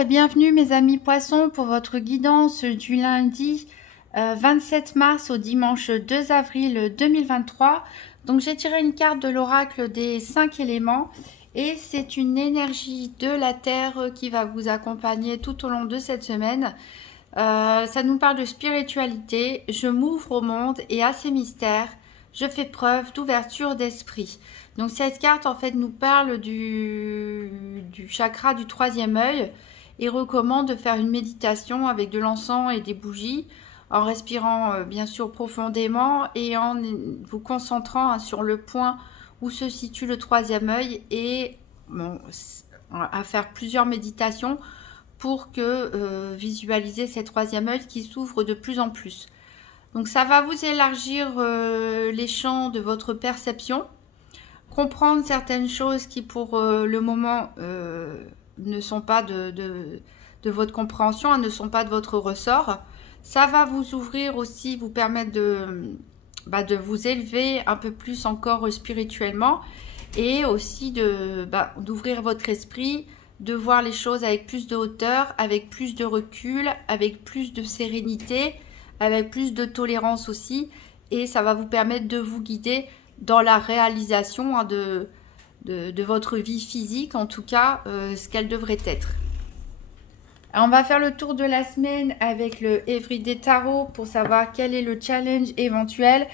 et bienvenue mes amis poissons pour votre guidance du lundi 27 mars au dimanche 2 avril 2023. Donc j'ai tiré une carte de l'oracle des 5 éléments et c'est une énergie de la terre qui va vous accompagner tout au long de cette semaine. Ça nous parle de spiritualité, je m'ouvre au monde et à ses mystères, je fais preuve d'ouverture d'esprit. Donc cette carte en fait nous parle du chakra du troisième œil et recommande de faire une méditation avec de l'encens et des bougies en respirant bien sûr profondément et en vous concentrant sur le point où se situe le troisième œil et à faire plusieurs méditations pour que visualiser ce troisième œil qui s'ouvre de plus en plus. Donc ça va vous élargir les champs de votre perception, comprendre certaines choses qui pour le moment ne sont pas de votre compréhension, ne sont pas de votre ressort. Ça va vous ouvrir aussi, vous permettre de vous élever un peu plus encore spirituellement et aussi d'ouvrir votre esprit, de voir les choses avec plus de hauteur, avec plus de recul, avec plus de sérénité, avec plus de tolérance aussi. Et ça va vous permettre de vous guider dans la réalisation de votre vie physique, en tout cas, ce qu'elle devrait être. Alors, on va faire le tour de la semaine avec le Everyday Tarot pour savoir quel est le challenge éventuel,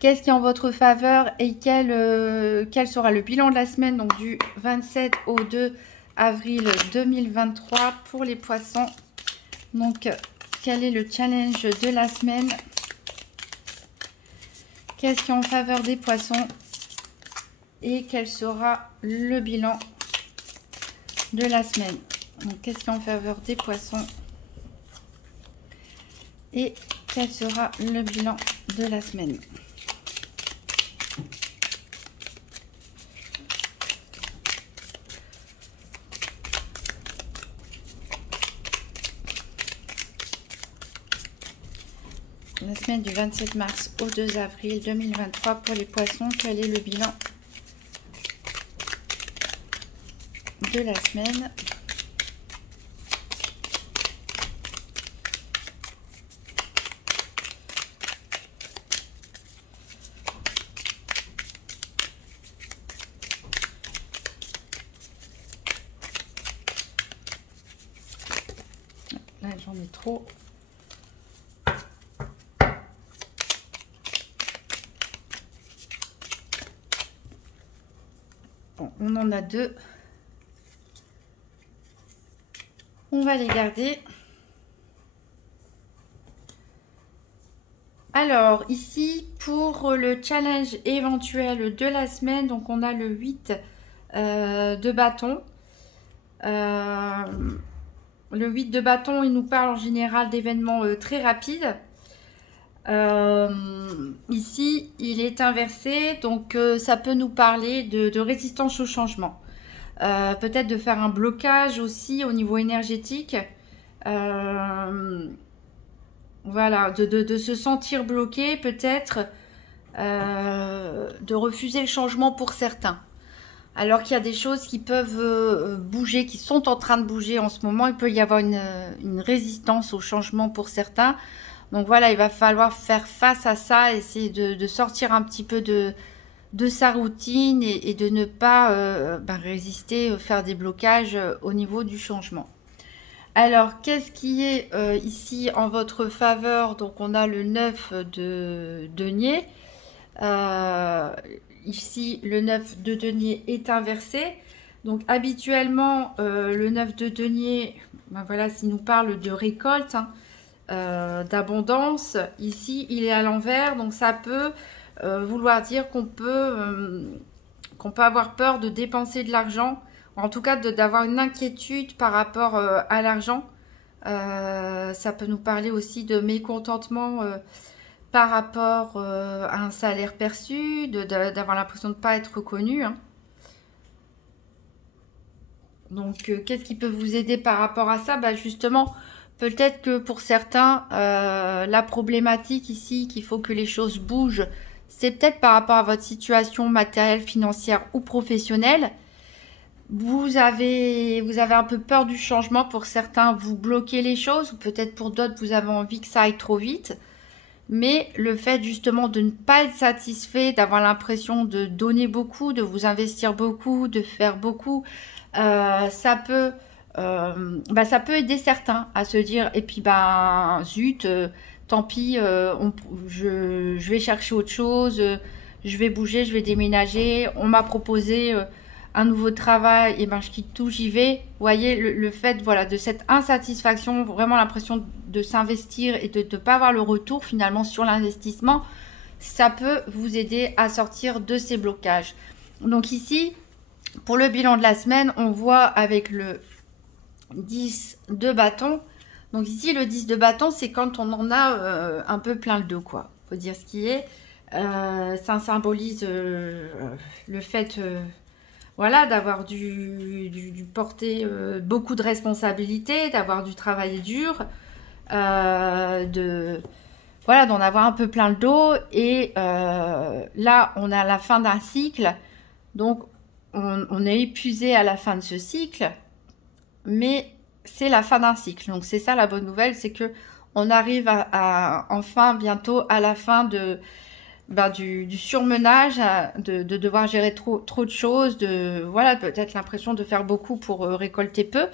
qu'est-ce qui est en votre faveur et quel sera le bilan de la semaine, donc du 27 au 2 avril 2023 pour les poissons. Donc, quel est le challenge de la semaine? Qu'est-ce qui est en faveur des poissons? Et quel sera le bilan de la semaine? Donc, qu'est-ce qui est en faveur des poissons? Et quel sera le bilan de la semaine? La semaine du 27 mars au 2 avril 2023 pour les poissons, quel est le bilan de la semaine? Là, j'en ai trop. Bon, on en a deux. On va les garder. Alors, ici, pour le challenge éventuel de la semaine, donc on a le 8 de bâton. Le 8 de bâton, il nous parle en général d'événements très rapides. Ici, il est inversé, donc ça peut nous parler de résistance au changement. Peut-être de faire un blocage aussi au niveau énergétique. Voilà, de se sentir bloqué, peut-être de refuser le changement pour certains. Alors qu'il y a des choses qui peuvent bouger, qui sont en train de bouger en ce moment. Il peut y avoir une résistance au changement pour certains. Donc voilà, il va falloir faire face à ça, essayer de sortir un petit peu de sa routine et de ne pas résister, faire des blocages au niveau du changement. Alors, qu'est-ce qui est ici en votre faveur? Donc, on a le 9 de denier. Ici, le 9 de denier est inversé. Donc, habituellement, le 9 de denier, voilà, s'il nous parle de récolte, d'abondance. Ici, il est à l'envers. Donc, ça peut vouloir dire qu'on peut avoir peur de dépenser de l'argent. En tout cas, d'avoir une inquiétude par rapport à l'argent. Ça peut nous parler aussi de mécontentement par rapport à un salaire perçu, d'avoir l'impression de ne pas être reconnu. Hein. Donc, qu'est-ce qui peut vous aider par rapport à ça? Justement, peut-être que pour certains, la problématique ici, qu'il faut que les choses bougent, c'est peut-être par rapport à votre situation matérielle, financière ou professionnelle. Vous avez un peu peur du changement. Pour certains, vous bloquez les choses, ou peut-être pour d'autres, vous avez envie que ça aille trop vite. Mais le fait justement de ne pas être satisfait, d'avoir l'impression de donner beaucoup, de vous investir beaucoup, de faire beaucoup, ça peut aider certains à se dire, et puis ben zut, tant pis, je vais chercher autre chose, je vais bouger, je vais déménager, on m'a proposé un nouveau travail, et ben je quitte tout, j'y vais. Vous voyez, le fait voilà, de cette insatisfaction, vraiment l'impression de s'investir et de ne pas avoir le retour finalement sur l'investissement, ça peut vous aider à sortir de ces blocages. Donc ici, pour le bilan de la semaine, on voit avec le 10 de bâton. Donc ici, le 10 de bâton, c'est quand on en a un peu plein le dos, quoi. Faut dire ce qui est. Ça symbolise le fait voilà, d'avoir du porter beaucoup de responsabilités, d'avoir du travail dur, voilà, d'en avoir un peu plein le dos. Et là, on a la fin d'un cycle, donc on est épuisé à la fin de ce cycle, mais c'est la fin d'un cycle. Donc c'est ça la bonne nouvelle, c'est que on arrive enfin bientôt à la fin du surmenage, de devoir gérer trop de choses, voilà, peut-être l'impression de faire beaucoup pour récolter peu.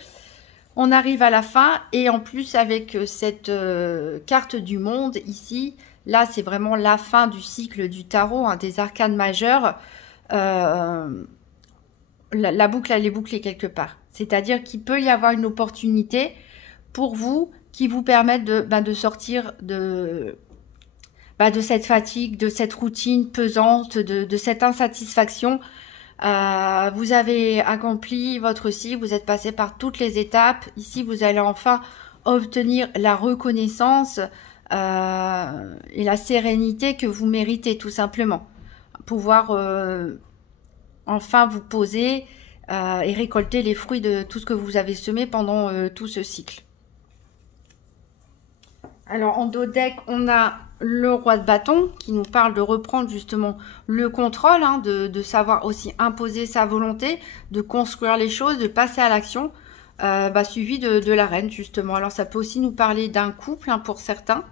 On arrive à la fin, et en plus avec cette carte du monde ici, là c'est vraiment la fin du cycle du tarot, hein, des arcanes majeures. La boucle, elle est bouclée quelque part. C'est-à-dire qu'il peut y avoir une opportunité pour vous qui vous permette de sortir de cette fatigue, de cette routine pesante, de cette insatisfaction. Vous avez accompli votre cycle, vous êtes passé par toutes les étapes. Ici, vous allez enfin obtenir la reconnaissance et la sérénité que vous méritez, tout simplement. Pouvoir enfin vous poser et récolter les fruits de tout ce que vous avez semé pendant tout ce cycle. Alors en dos deck, on a le roi de bâton qui nous parle de reprendre justement le contrôle, hein, de savoir aussi imposer sa volonté, de construire les choses, de passer à l'action, suivi de la reine justement. Alors ça peut aussi nous parler d'un couple, hein, pour certains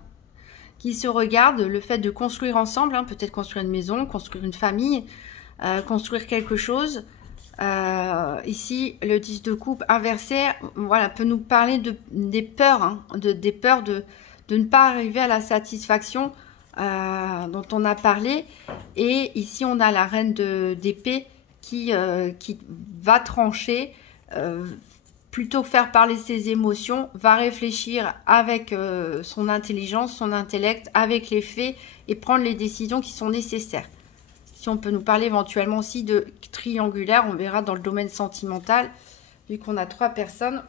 qui se regardent, le fait de construire ensemble, hein, peut-être construire une maison, construire une famille, construire quelque chose. Ici, le 10 de coupe inversé, voilà, peut nous parler des peurs, hein, des peurs de ne pas arriver à la satisfaction dont on a parlé. Et ici, on a la reine d'épée qui va trancher, plutôt que faire parler ses émotions, va réfléchir avec son intelligence, son intellect, avec les faits, et prendre les décisions qui sont nécessaires. Si on peut nous parler éventuellement aussi de triangulaire, on verra dans le domaine sentimental, vu qu'on a 3 personnes.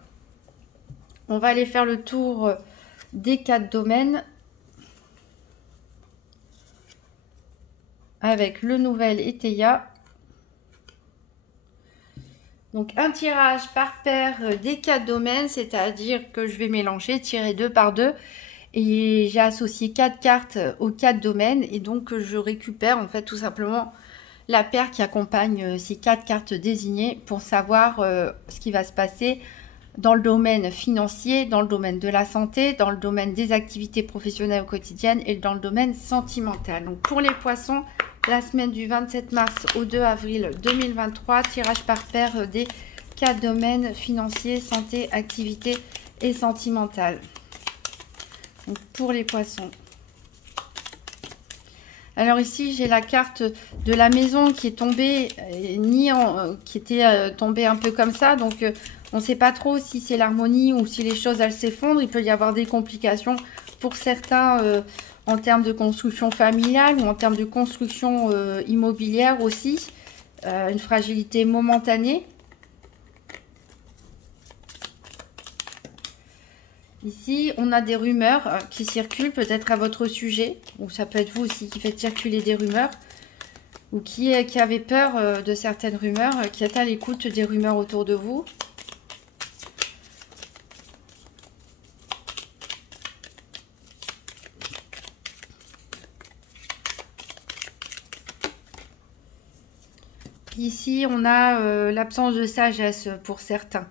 On va aller faire le tour des 4 domaines avec le nouvel Eteia. Donc un tirage par paire des 4 domaines, c'est-à-dire que je vais mélanger, tirer 2 par 2. Et j'ai associé 4 cartes aux 4 domaines, et donc je récupère en fait tout simplement la paire qui accompagne ces 4 cartes désignées pour savoir ce qui va se passer dans le domaine financier, dans le domaine de la santé, dans le domaine des activités professionnelles au quotidien et dans le domaine sentimental. Donc pour les poissons, la semaine du 27 mars au 2 avril 2023, tirage par paire des 4 domaines financiers, santé, activités et sentimentales. Donc pour les poissons. Alors ici, j'ai la carte de la maison qui est tombée, qui était tombée un peu comme ça. Donc on ne sait pas trop si c'est l'harmonie ou si les choses elles s'effondrent. Il peut y avoir des complications pour certains en termes de construction familiale ou en termes de construction immobilière aussi. Une fragilité momentanée. Ici, on a des rumeurs qui circulent peut-être à votre sujet, ou ça peut être vous aussi qui faites circuler des rumeurs, ou qui avez peur de certaines rumeurs, qui êtes à l'écoute des rumeurs autour de vous. Ici, on a l'absence de sagesse pour certains.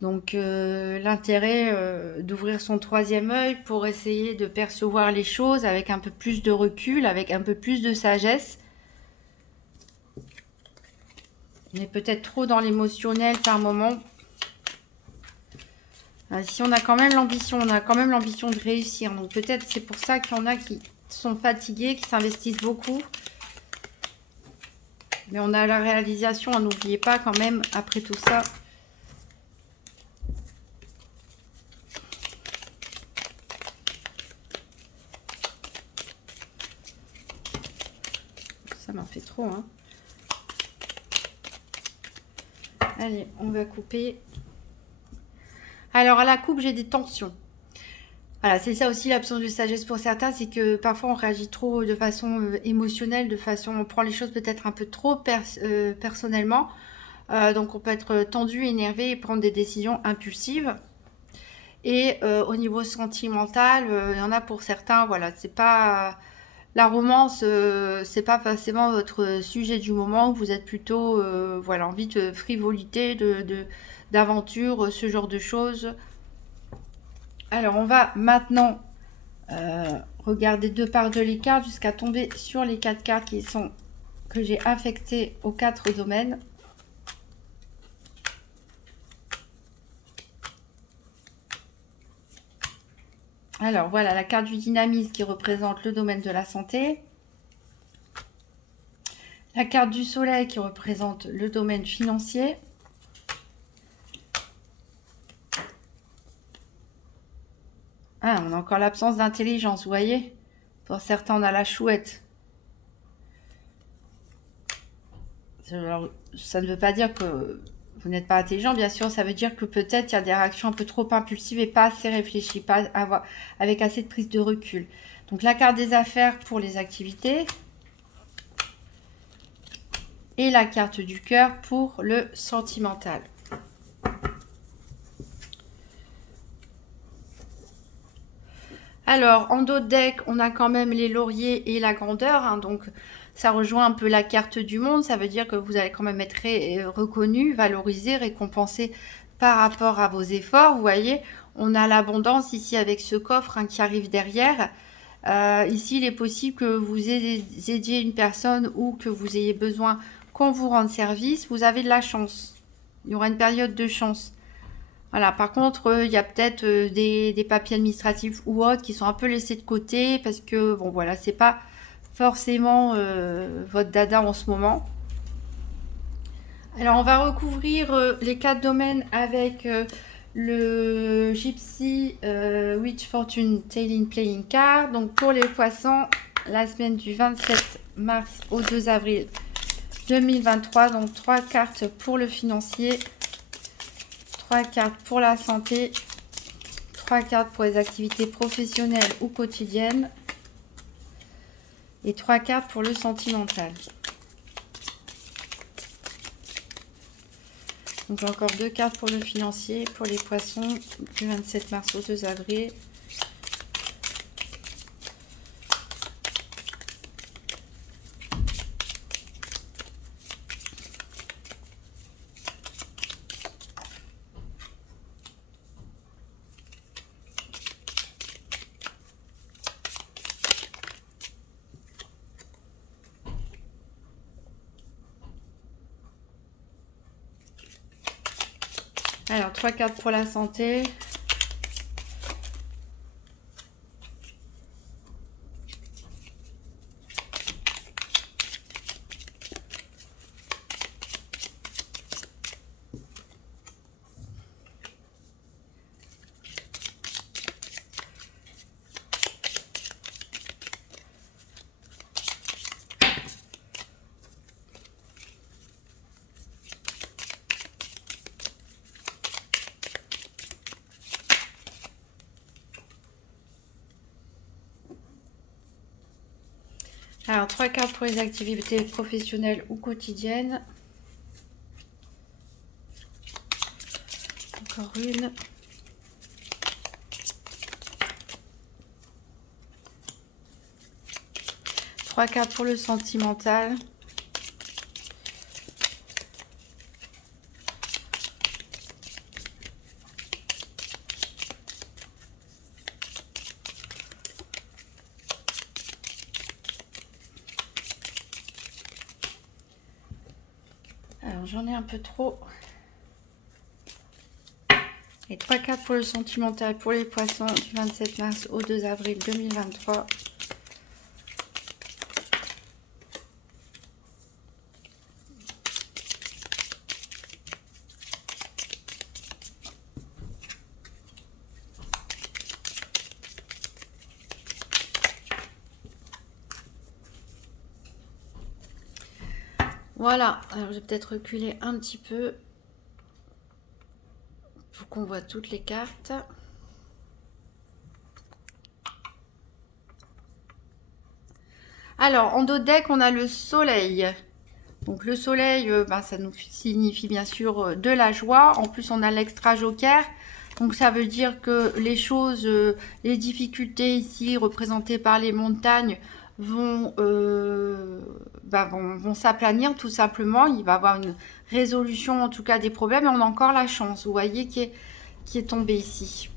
Donc, l'intérêt d'ouvrir son troisième œil pour essayer de percevoir les choses avec un peu plus de recul, avec un peu plus de sagesse. On est peut-être trop dans l'émotionnel par moment. Si on a quand même l'ambition, on a quand même l'ambition de réussir. Donc, peut-être c'est pour ça qu'il y en a qui sont fatigués, qui s'investissent beaucoup. Mais on a la réalisation, n'oubliez pas quand même, après tout ça. Ça m'en fait trop, hein. Allez, on va couper. Alors, à la coupe, j'ai des tensions. Voilà, c'est ça aussi l'absence de sagesse pour certains, c'est que parfois on réagit trop de façon émotionnelle, on prend les choses peut-être un peu trop personnellement. Donc on peut être tendu, énervé et prendre des décisions impulsives. Et au niveau sentimental, il y en a pour certains, voilà, c'est pas la romance, c'est pas forcément votre sujet du moment. Vous êtes plutôt, voilà, envie de frivolité, d'aventure, ce genre de choses. Alors, on va maintenant regarder deux par deux les cartes jusqu'à tomber sur les 4 cartes que j'ai affectées aux 4 domaines. Alors, voilà la carte du dynamisme qui représente le domaine de la santé. La carte du soleil qui représente le domaine financier. Ah, on a encore l'absence d'intelligence, vous voyez? Pour certains, on a la chouette. Alors, ça ne veut pas dire que vous n'êtes pas intelligent, bien sûr. Ça veut dire que peut-être il y a des réactions un peu trop impulsives et pas assez réfléchies, pas avec assez de prise de recul. Donc, la carte des affaires pour les activités. Et la carte du cœur pour le sentimental. Alors, en dos de deck, on a quand même les lauriers et la grandeur. Hein, donc, ça rejoint un peu la carte du monde. Ça veut dire que vous allez quand même être reconnu, valorisé, récompensé par rapport à vos efforts. Vous voyez, on a l'abondance ici avec ce coffre hein, qui arrive derrière. Ici, il est possible que vous aidiez une personne ou que vous ayez besoin qu'on vous rende service. Vous avez de la chance. Il y aura une période de chance. Voilà, par contre, il y a peut-être des papiers administratifs ou autres qui sont un peu laissés de côté parce que, bon, voilà, c'est pas forcément votre dada en ce moment. Alors, on va recouvrir les 4 domaines avec le Gypsy Witch Fortune Telling Playing Card. Donc, pour les poissons, la semaine du 27 mars au 2 avril 2023. Donc, 3 cartes pour le financier. 3 cartes pour la santé, 3 cartes pour les activités professionnelles ou quotidiennes et 3 cartes pour le sentimental. Donc encore 2 cartes pour le financier, pour les poissons du 27 mars au 2 avril. Alors, 3 cartes pour la santé. Alors, 3 cartes pour les activités professionnelles ou quotidiennes. Encore une. Trois cartes pour le sentimental. Alors, j'en ai un peu trop. Et 3 cartes pour le sentimental pour les poissons du 27 mars au 2 avril 2023. Voilà, alors je vais peut-être reculer un petit peu pour qu'on voit toutes les cartes. Alors, en dos de deck, on a le soleil. Donc, le soleil, ça nous signifie bien sûr de la joie. En plus, on a l'extra joker. Donc, ça veut dire que les choses, les difficultés ici, représentées par les montagnes, vont s'aplanir tout simplement. Il va y avoir une résolution, en tout cas, des problèmes. Et on a encore la chance, vous voyez, qui est tombée ici.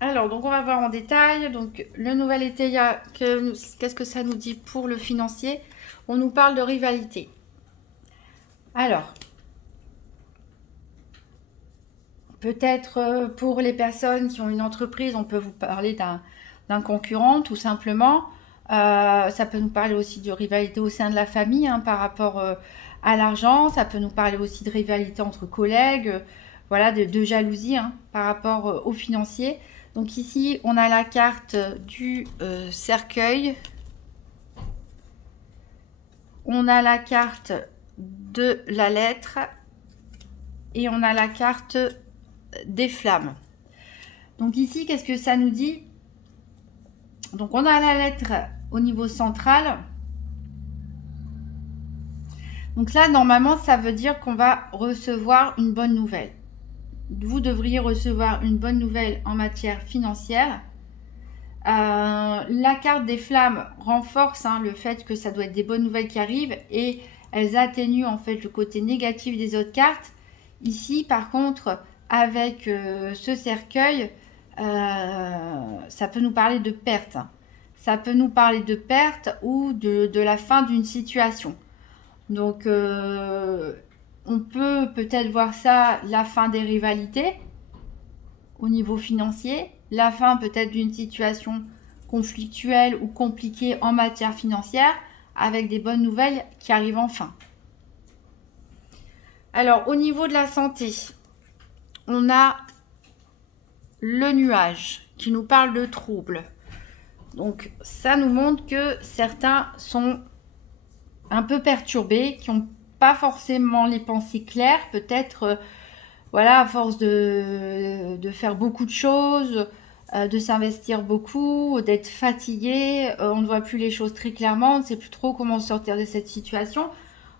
Alors, donc on va voir en détail. Donc, le nouvel été, qu'est-ce que ça nous dit pour le financier? On nous parle de rivalité. Alors, peut-être pour les personnes qui ont une entreprise, on peut vous parler d'un concurrent, tout simplement. Ça peut nous parler aussi de rivalité au sein de la famille, hein, par rapport à l'argent. Ça peut nous parler aussi de rivalité entre collègues, voilà, de jalousie, hein, par rapport aux financiers. Donc ici, on a la carte du cercueil. On a la carte de la lettre. Et on a la carte des flammes. Donc ici, qu'est-ce que ça nous dit? Donc on a la lettre au niveau central. Donc là, normalement, ça veut dire qu'on va recevoir une bonne nouvelle. Vous devriez recevoir une bonne nouvelle en matière financière. La carte des flammes renforce, hein, le fait que ça doit être des bonnes nouvelles qui arrivent et elles atténuent en fait le côté négatif des autres cartes. Ici, par contre, avec ce cercueil, ça peut nous parler de perte. Ça peut nous parler de perte ou de la fin d'une situation. Donc, on peut peut-être voir ça, la fin des rivalités au niveau financier, la fin peut-être d'une situation conflictuelle ou compliquée en matière financière, avec des bonnes nouvelles qui arrivent enfin. Alors, au niveau de la santé, on a le nuage qui nous parle de troubles. Donc, ça nous montre que certains sont un peu perturbés, qui n'ont pas forcément les pensées claires, peut-être, voilà, à force de faire beaucoup de choses, de s'investir beaucoup, d'être fatigué, on ne voit plus les choses très clairement, on ne sait plus trop comment sortir de cette situation.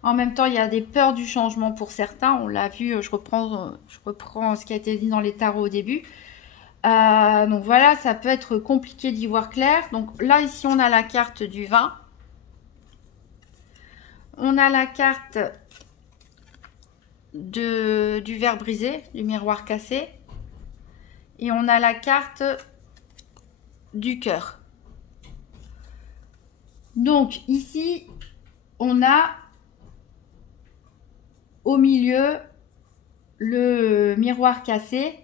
En même temps, il y a des peurs du changement pour certains, on l'a vu, je reprends ce qui a été dit dans les tarots au début. Donc voilà, ça peut être compliqué d'y voir clair. Donc là, ici, on a la carte du vin. On a la carte du verre brisé, du miroir cassé. Et on a la carte du cœur. Donc ici, on a au milieu le miroir cassé.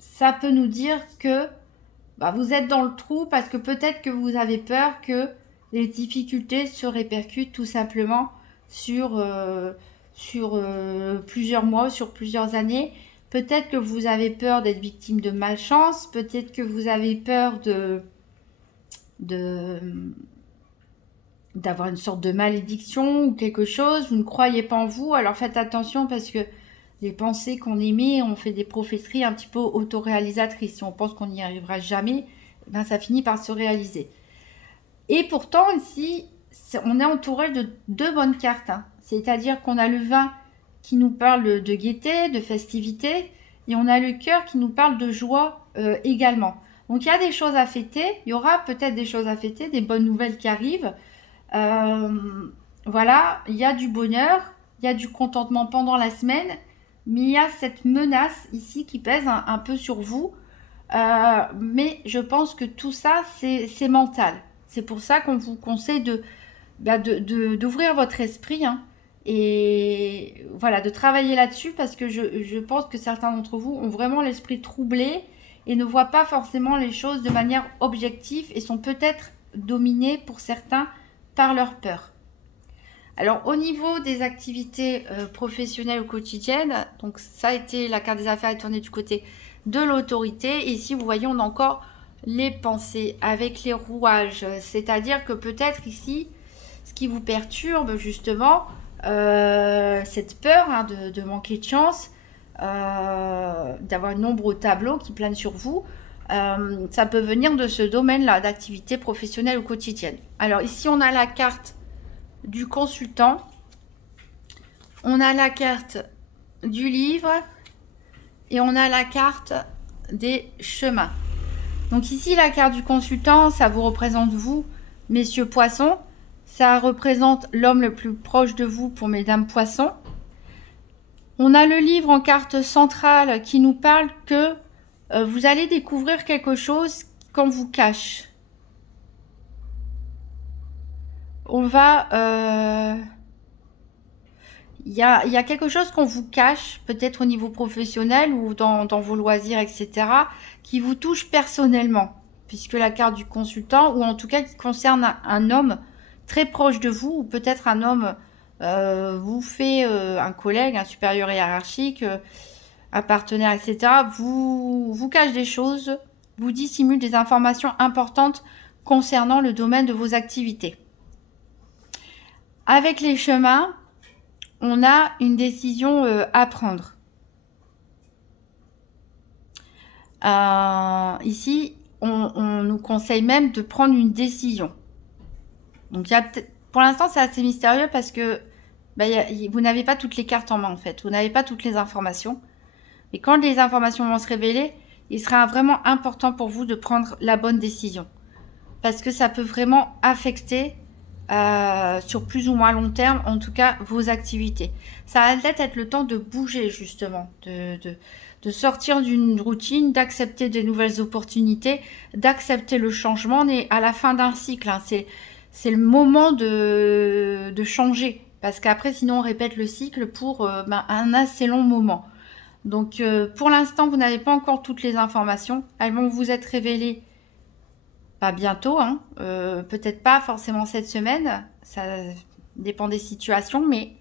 Ça peut nous dire que vous êtes dans le trou parce que peut-être que vous avez peur que les difficultés se répercutent tout simplement sur plusieurs mois, sur plusieurs années. Peut-être que vous avez peur d'être victime de malchance, peut-être que vous avez peur d'avoir une sorte de malédiction ou quelque chose, vous ne croyez pas en vous, alors faites attention parce que les pensées qu'on émet, on fait des prophéties un petit peu autoréalisatrices. Si on pense qu'on n'y arrivera jamais, ça finit par se réaliser. Et pourtant, ici, on est entouré de deux bonnes cartes. Hein. C'est-à-dire qu'on a le vin qui nous parle de gaieté, de festivité, et on a le cœur qui nous parle de joie également. Donc, il y a des choses à fêter. Il y aura peut-être des choses à fêter, des bonnes nouvelles qui arrivent. Voilà, il y a du bonheur, il y a du contentement pendant la semaine. Mais il y a cette menace ici qui pèse un peu sur vous. Mais je pense que tout ça, c'est mental. C'est pour ça qu'on vous conseille d'ouvrir votre esprit, hein, et voilà, de travailler là-dessus, parce que je pense que certains d'entre vous ont vraiment l'esprit troublé et ne voient pas forcément les choses de manière objective et sont peut-être dominés pour certains par leur peur. Alors au niveau des activités professionnelles ou quotidiennes, donc ça a été, la carte des affaires est tournée du côté de l'autorité. Ici vous voyez, on a encore les pensées avec les rouages, c'est-à-dire que peut-être ici, ce qui vous perturbe justement, cette peur, hein, de manquer de chance, d'avoir une ombre au tableau qui plane sur vous, ça peut venir de ce domaine-là, d'activité professionnelle ou quotidienne. Alors ici, on a la carte du consultant, on a la carte du livre et on a la carte des chemins. Donc ici, la carte du consultant, ça vous représente vous, messieurs poissons. Ça représente l'homme le plus proche de vous pour mesdames poissons. On a le livre en carte centrale qui nous parle que vous allez découvrir quelque chose qu'on vous cache. On va... Il y a quelque chose qu'on vous cache, peut-être au niveau professionnel ou dans vos loisirs, etc., qui vous touche personnellement, puisque la carte du consultant, ou en tout cas qui concerne un homme très proche de vous, ou peut-être un homme vous fait un collègue, un supérieur hiérarchique, un partenaire, etc., vous cache des choses, vous dissimule des informations importantes concernant le domaine de vos activités. Avec les chemins, on a une décision à prendre. Ici, on nous conseille même de prendre une décision. Donc, pour l'instant, c'est assez mystérieux parce que vous n'avez pas toutes les cartes en main, en fait. Vous n'avez pas toutes les informations. Et quand les informations vont se révéler, il sera vraiment important pour vous de prendre la bonne décision. Parce que ça peut vraiment affecter, sur plus ou moins long terme, en tout cas, vos activités. Ça va peut-être être le temps de bouger, justement, de sortir d'une routine, d'accepter des nouvelles opportunités, d'accepter le changement. On est à la fin d'un cycle, hein. C'est le moment de changer. Parce qu'après, sinon, on répète le cycle pour un assez long moment. Donc, pour l'instant, vous n'avez pas encore toutes les informations. Elles vont vous être révélées pas bientôt, hein. Peut-être pas forcément cette semaine. Ça dépend des situations. Mais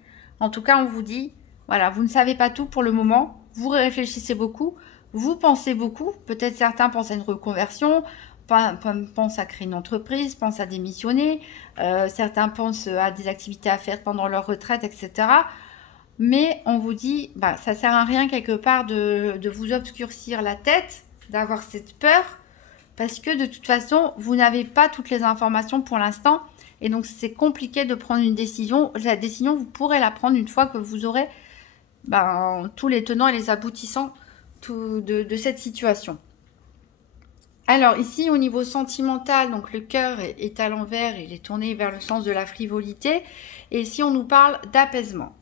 en tout cas, on vous dit, voilà, vous ne savez pas tout pour le moment. Vous réfléchissez beaucoup. Vous pensez beaucoup. Peut-être certains pensent à une reconversion, pensent à créer une entreprise, pensent à démissionner. Certains pensent à des activités à faire pendant leur retraite, etc. Mais on vous dit, ça ne sert à rien quelque part de vous obscurcir la tête, d'avoir cette peur, parce que de toute façon, vous n'avez pas toutes les informations pour l'instant. Et donc, c'est compliqué de prendre une décision. La décision, vous pourrez la prendre une fois que vous aurez tous les tenants et les aboutissants de cette situation. Alors ici, au niveau sentimental, donc le cœur est à l'envers, il est tourné vers le sens de la frivolité. Et ici, on nous parle d'apaisement.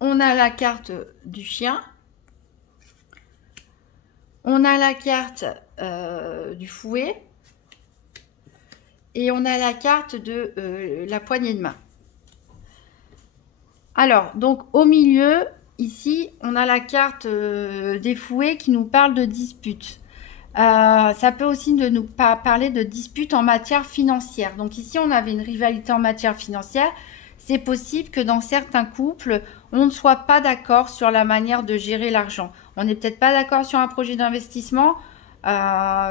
On a la carte du chien. On a la carte du fouet. Et on a la carte de la poignée de main. Alors, donc au milieu, ici, on a la carte des fouets qui nous parle de disputes. Ça peut aussi nous parler de disputes en matière financière. Donc ici, on avait une rivalité en matière financière. C'est possible que dans certains couples, on ne soit pas d'accord sur la manière de gérer l'argent. On n'est peut-être pas d'accord sur un projet d'investissement,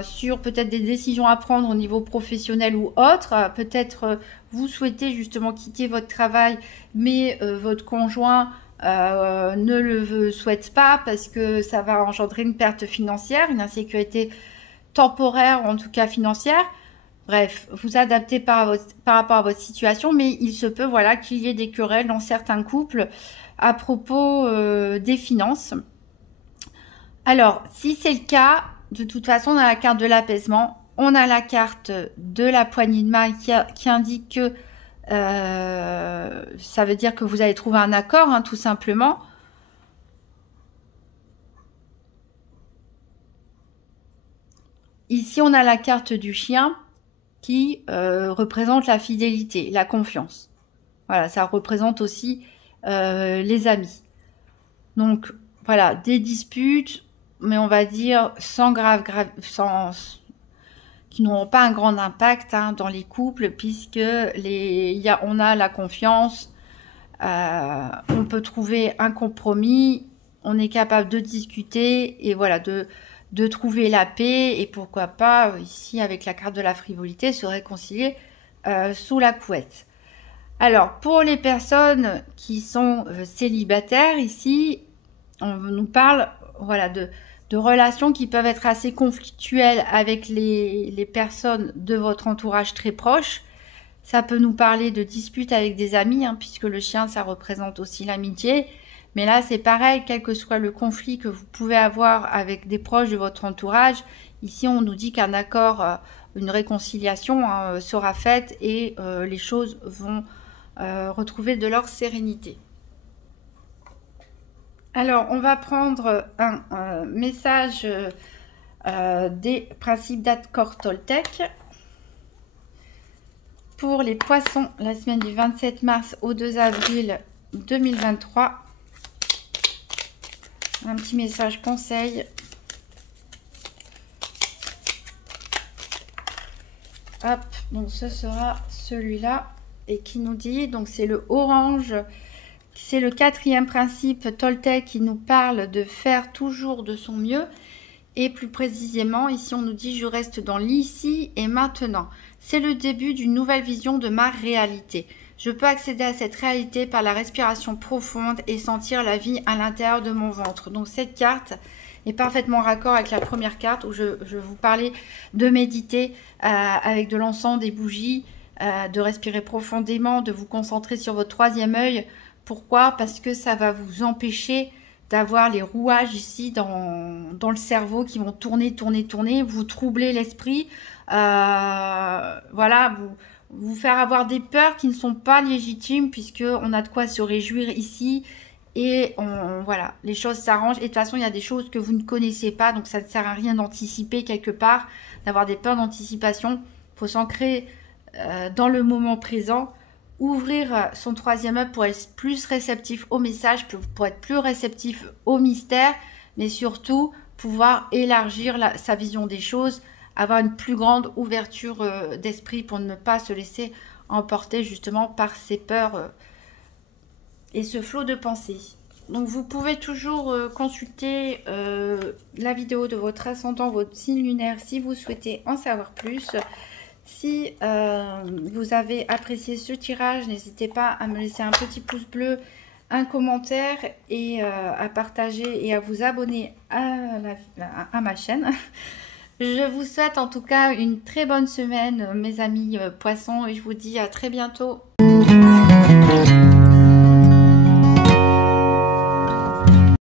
sur peut-être des décisions à prendre au niveau professionnel ou autre. Peut-être vous souhaitez justement quitter votre travail, mais votre conjoint ne le souhaite pas parce que ça va engendrer une perte financière, une insécurité temporaire ou en tout cas financière. Bref, vous adaptez par rapport à votre situation, mais il se peut qu'il y ait des querelles dans certains couples à propos des finances. Alors, si c'est le cas, de toute façon, on a la carte de l'apaisement, on a la carte de la poignée de main qui indique que ça veut dire que vous allez trouver un accord, hein, tout simplement. Ici, on a la carte du chien qui représente la fidélité, la confiance. Voilà, ça représente aussi les amis. Donc, voilà, des disputes, mais on va dire sans qui n'auront pas un grand impact dans les couples, puisque on a la confiance, on peut trouver un compromis, on est capable de discuter et voilà, de trouver la paix et pourquoi pas, ici avec la carte de la frivolité, se réconcilier sous la couette. Alors, pour les personnes qui sont célibataires, ici, on nous parle voilà, de relations qui peuvent être assez conflictuelles avec les personnes de votre entourage très proche. Ça peut nous parler de disputes avec des amis, puisque le chien, ça représente aussi l'amitié. Mais là, c'est pareil, quel que soit le conflit que vous pouvez avoir avec des proches de votre entourage. Ici, on nous dit qu'un accord, une réconciliation sera faite et les choses vont retrouver de leur sérénité. Alors, on va prendre un message des principes d'accord Toltec pour les poissons, la semaine du 27 mars au 2 avril 2023. Un petit message conseil. Hop, donc ce sera celui-là et qui nous dit, donc c'est le orange, c'est le 4e principe Toltec qui nous parle de faire toujours de son mieux. Et plus précisément, ici on nous dit « Je reste dans l'ici et maintenant ». C'est le début d'une nouvelle vision de ma réalité. Je peux accéder à cette réalité par la respiration profonde et sentir la vie à l'intérieur de mon ventre. Donc cette carte est parfaitement en raccord avec la première carte où je vous parlais de méditer avec de l'encens, des bougies, de respirer profondément, de vous concentrer sur votre 3e œil. Pourquoi? Parce que ça va vous empêcher d'avoir les rouages ici dans le cerveau qui vont tourner, vous troubler l'esprit, voilà, vous faire avoir des peurs qui ne sont pas légitimes puisqu'on a de quoi se réjouir ici et voilà, les choses s'arrangent et de toute façon il y a des choses que vous ne connaissez pas donc ça ne sert à rien d'anticiper quelque part, d'avoir des peurs d'anticipation, il faut s'ancrer dans le moment présent. Ouvrir son 3e œil pour être plus réceptif au message, pour être plus réceptif au mystère, mais surtout pouvoir élargir sa vision des choses, avoir une plus grande ouverture d'esprit pour ne pas se laisser emporter justement par ses peurs et ce flot de pensée. Donc vous pouvez toujours consulter la vidéo de votre ascendant, votre signe lunaire si vous souhaitez en savoir plus. Si vous avez apprécié ce tirage, n'hésitez pas à me laisser un petit pouce bleu, un commentaire et à partager et à vous abonner à ma chaîne. Je vous souhaite en tout cas une très bonne semaine, mes amis poissons, et je vous dis à très bientôt.